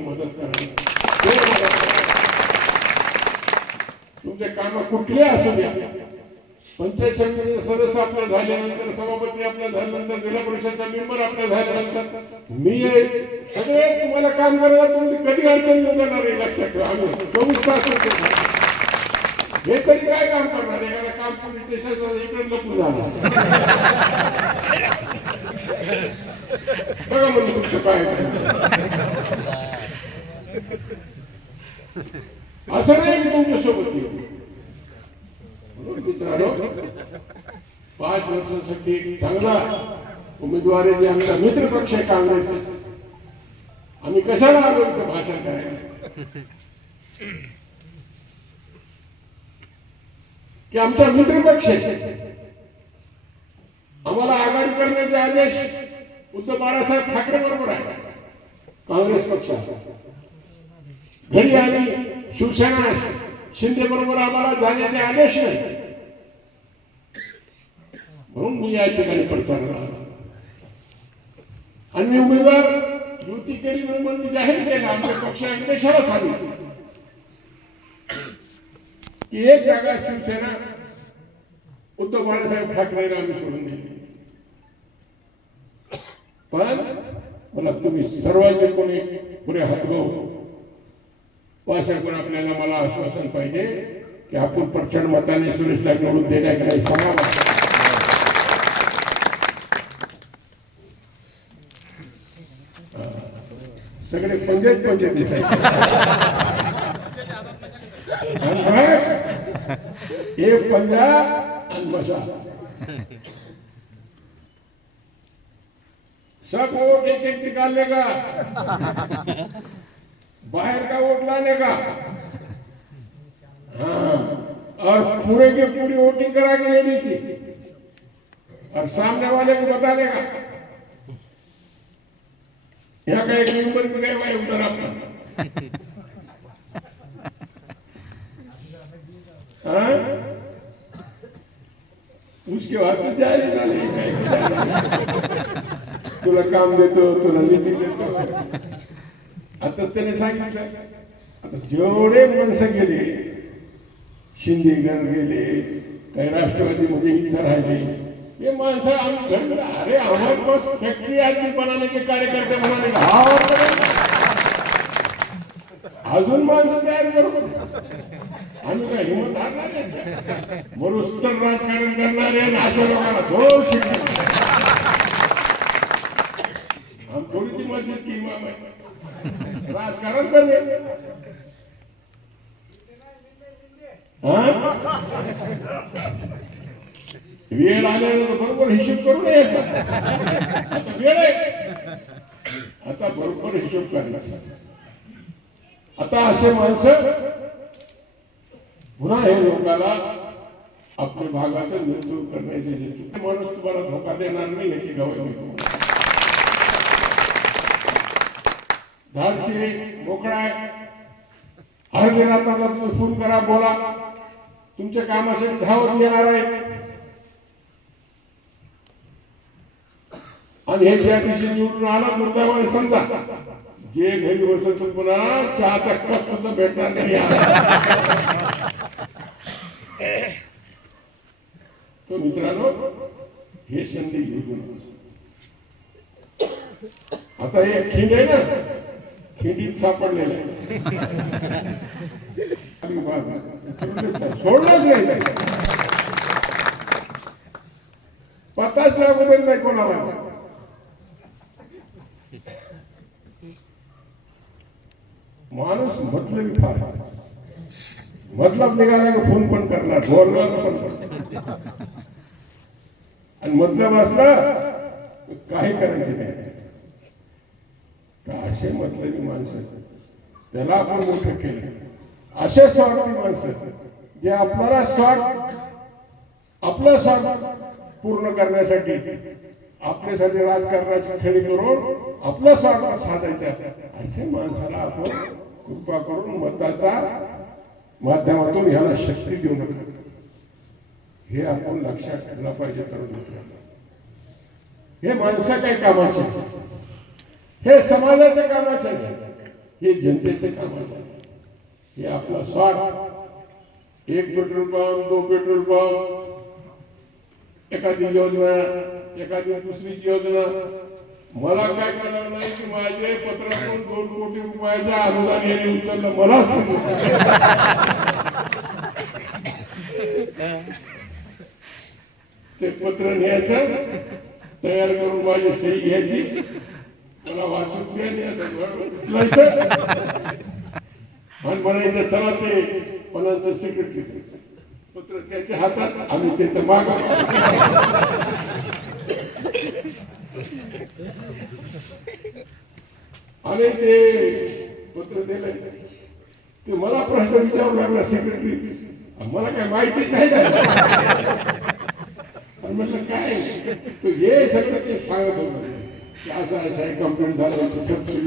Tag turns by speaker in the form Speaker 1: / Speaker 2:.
Speaker 1: मदत करा तुमचे काम कुठले असू द्या. पंचायत समितीचे सदस्य आपल्या झाल्यानंतर सभापती आपल्या झाल्यानंतर जिल्हा परिषदचा मेंबर आपल्या झाल्यानंतर मी सगळे तुम्हाला काम करायला तुम्ही कधी अडचण न देणार नाही लक्षात ठेवा. आम्ही चोवीस तास करतो. हे तरी काय काम करणार? एखादा काम पोलीस स्टेशनचं इकडे लपून जाणार. बघा म्हणून तुमचं काय आहे. असं नाही म्हणून मित्रांनो पाच वर्षासाठी एक चांगला उमेदवार आहे आमचा मित्र पक्ष आहे काँग्रेस आम्ही कशाला आलो इथं भाषण करायला? की आमचा मित्र पक्ष आहे. आम्हाला आघाडी करण्याचे आदेश उद्धव बाळासाहेब ठाकरे बरोबर आहे काँग्रेस पक्षाचा घरी आम्ही शिवसेना शिंदे बरोबर आम्हाला जाण्याचे आदेश नाही. म्हणून मी या ठिकाणी प्रचार आणि मी उमेदवार युती केली म्हणून मी जाहीर केला. आमच्या पक्षाने देशाला सांगितलं की एक जागा शिवसेना उद्धव बाळासाहेब ठाकरेला आम्ही सोडून दिली. पण मला तुम्ही सर्वांचे कोणी पुढे हातभाऊ मला आश्वासन पाहिजे की आपण प्रचंड मताने सुरेशला निवडून देण्यात काही समावा सगळे पंचायत पंचायत दिसायचे एक पंजा सब वोट एक एक निकालने का बाहर का वोट लाने का? हाँ. और पूरे की पूरी वोटिंग करा के लेनी थी और सामने वाले को बता का? यहाँ का एक नंबर भी गए भाई उधर आपका हाँ? उसके बाद तो जायला तुला काम देतो तुला निधी देतो. आता त्याने सांगितलं आता जेवढे माणसं गेले शिंदेगर गेले काही राष्ट्रवादीमध्ये इथं राहिले ये माणसं आम- अरे पास फैक्ट्री आदमी बनाने के कार्यकर्ते बनाने हा नाही. अजून माणसं तयार करू आम्ही काय हिंमत हारणार नाही. मरुस्तर राजकारण करणारे आणि अशा लोकांना थोडं शिकणार हम मस्जिद की इमाम आहे राजकारण करणे वेळ आल्यानंतर बरोबर हिशोब करू नये आता वेळ आहे आता बरोबर हिशोब करण्याचा आता असे माणसं पुन्हा हे लोकांना आपल्या भागाचं नेतृत्व करण्याचे माणूस तुम्हाला धोका देणार नाही याची गवाही मी तुम्हाला धाडशी मोकळा आहे हळदी रात्राला तुम्ही फोन करा बोला. तुमच्या कामासाठी धावत येणार आहे. आणि हे ज्या दिवशी निवडून आला दुर्दैवाने समजा. जे घरी वर्ष पुन्हा चहाचा कप सुद्धा भेटणार नाही. तो मित्रांनो हे संधी घेऊन. आता हे ठीक आहे ना? खिंडीत सापडलेला सोडलाच नाही पत्ताच लागू नाही कोणाला. माणूस मतलब फार. मतलब निघाला का फोन पण करणार बोलणार पण करणार. आणि मतलब असला काही करायचे नाही. असे मतलबी माणसं त्याला आपण मोठं केलं. असे स्वार्थी माणसं जे आपल्याला स्वार्थ आपला स्वार्थ पूर्ण करण्यासाठी आपल्यासाठी राजकारणाची खेळी करून आपला स्वार्थ साधायचा. असे माणसाला आपण कृपा करून मताचा माध्यमातून ह्याला शक्ती देऊ नका. हे आपण लक्षात ठेवलं पाहिजे करून हे माणसं काही कामाचे? हे समाजाचे कामाचे नाही. हे जनतेचे काम आहे. हे आपला स्वार्थ एक पेट्रोल पंप दो पेट्रोल पंप एखादी योजना एखादी दुसरी योजना. मला काय करणार नाही की माझे पत्रातून दोन कोटी रुपयाचं अनुदान यांनी उचललं मला ते पत्र न्यायचं तयार करून माझी सही घ्यायची. मला वाचून म्हणायचं चला ते पणाचं सिक्रेटरी पत्र त्याच्या हातात आम्ही त्याचं माग. आणि ते पत्र दिलं ते मला प्रश्न विचारू लागला सेक्रेटरी मला काय माहिती नाही आणि म्हटलं काय? तो हे सगळं ते सांगत होतं. असं असं आहे कंप्लेंट झालं